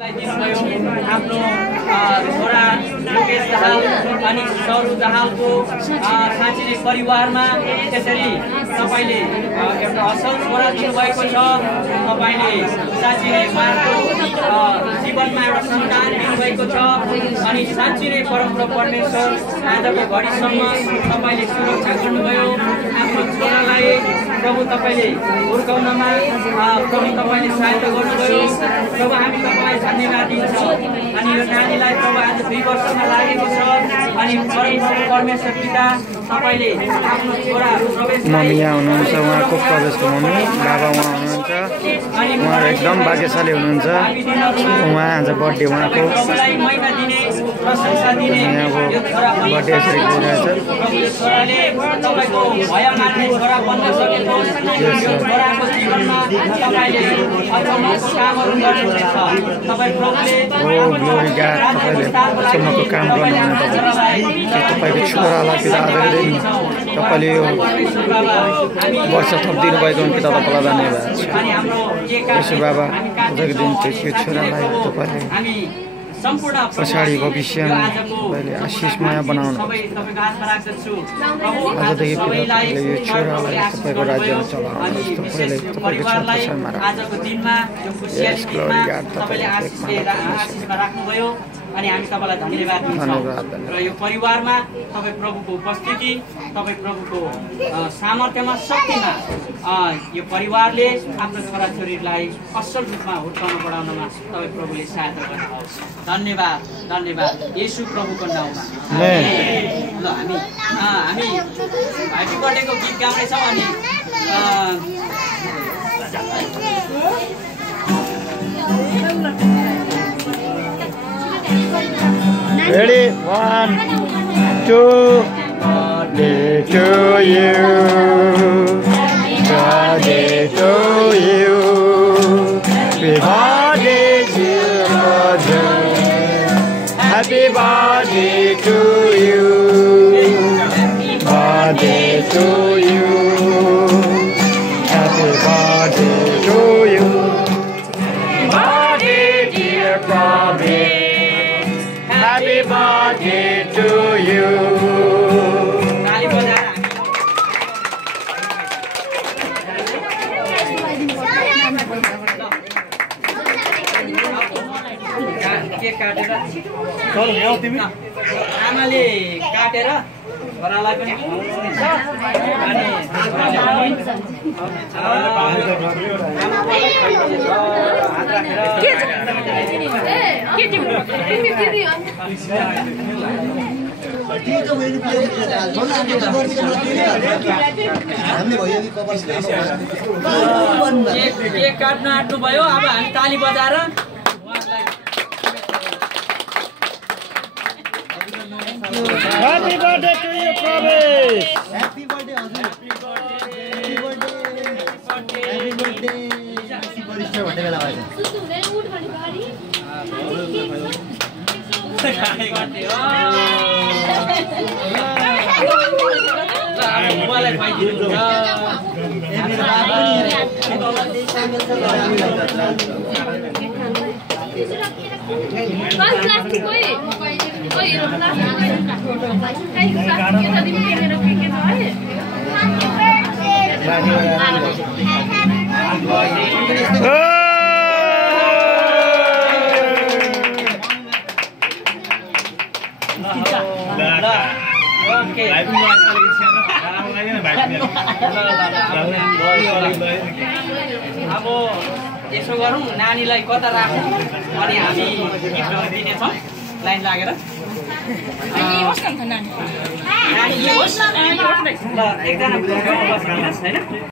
आफ्नो छोरा लोकेश दाहाल अनि सरू दाहालको साँच्चै नै परिवारमा त्यसरी तपाईले एउटा असल छोरा दिनुभएको छ। तपाईले साँच्चै नै उहाँको जीवनमा एउटा सन्तान दिनुभएको छ अनि साँच्चै नै परमप्रभु परमेश्वर आजको घडीसम्म तपाईले सुरक्षा गर्नुभयो। आफ्नो छोरालाई प्रभु तपाईले हुर्काउनमा प्रभु तपाईले सहायता गर्नुभयो। प्रभु हामी तपाईलाई धन्यवाद दिन्छौँ। अनि यो नानीलाई प्रभु आज 2 वर्षमा लागेको छ अनि परमप्रभु परमेश्वर पिता तपाईले आफ्नो छोराहरू मम्मी यहाँ हुनुहुन्छ, उहाँको प्रवेशको मम्मी बाबा उहाँ हुनुहुन्छ, उहाँ एकदम भाग्यशाली हुनुहुन्छ। उहाँ आज बर्थडे उहाँको महिमा दिने प्रशंसा दिने बर्थडे यसरी गरिरहेछ। छोराले तपाईको भय मान्ने छोरा बन्न सकेको यो छोराको जीवनमा तपाईले अचम्मको कामहरू गर्नुहुनेछ। तपाई प्रभुले ग्लोरी गाड तपाईले अचम्मको काम गर्नुहुने तपाईको छोरालाई पिता आजको दिन तपाईले यो वर्ष थपिदिनु भएको पिता तपाईँलाई धन्यवाद छ। यसो बाबा आजको दिन त्यो छोरालाई तपाईले पछाडि भविष्यमा तपाईँले आशिषमय बनाउनु आजदेखि तपाईँले यो छोरालाई तपाईँको राज्यमा चलाउनुहोस्। तपाईँले तपाईँको छत्रछायामा राख्नुभयो अनि हामी तपाईलाई धन्यवाद दिन्छौँ। र यो परिवारमा तपाईँ प्रभुको उपस्थिति तपाईँ प्रभुको सामर्थ्यमा शक्तिमा यो परिवारले आफ्नो छोराछोरीलाई असल रूपमा हुर्काउन बढाउनमा तपाईँ प्रभुले सहायता गर्नुहोस्। धन्यवाद धन्यवाद येशू प्रभुको नाउँमा। ल हामी ह्यापी बर्थडेको गीत गाउँदैछौँ अनि Ready? 1, 2. Birthday to you. Birthday to you. Happy birthday, dear mother. Happy birthday to you. Birthday to you. Happy birthday to you. Birthday, dear Bobby. Happy birthday to you. आमाले काटेर छोरालाई पनि खुवाउनुहुन्छ केक काट्न आँट्नुभयो। अब हामी ताली बजाएर Happy birthday to you, Pravesh. Happy birthday, Hazur. Happy birthday. Happy birthday. Happy birthday. भन्ने बेला भएछ। मलाई खुवाइदिनु अब यसो गरौँ नानीलाई कता राखौँ अनि हामी गिफ्टहरू दिनेछौँ लाइन लागेर। नानी होस् ल एकजना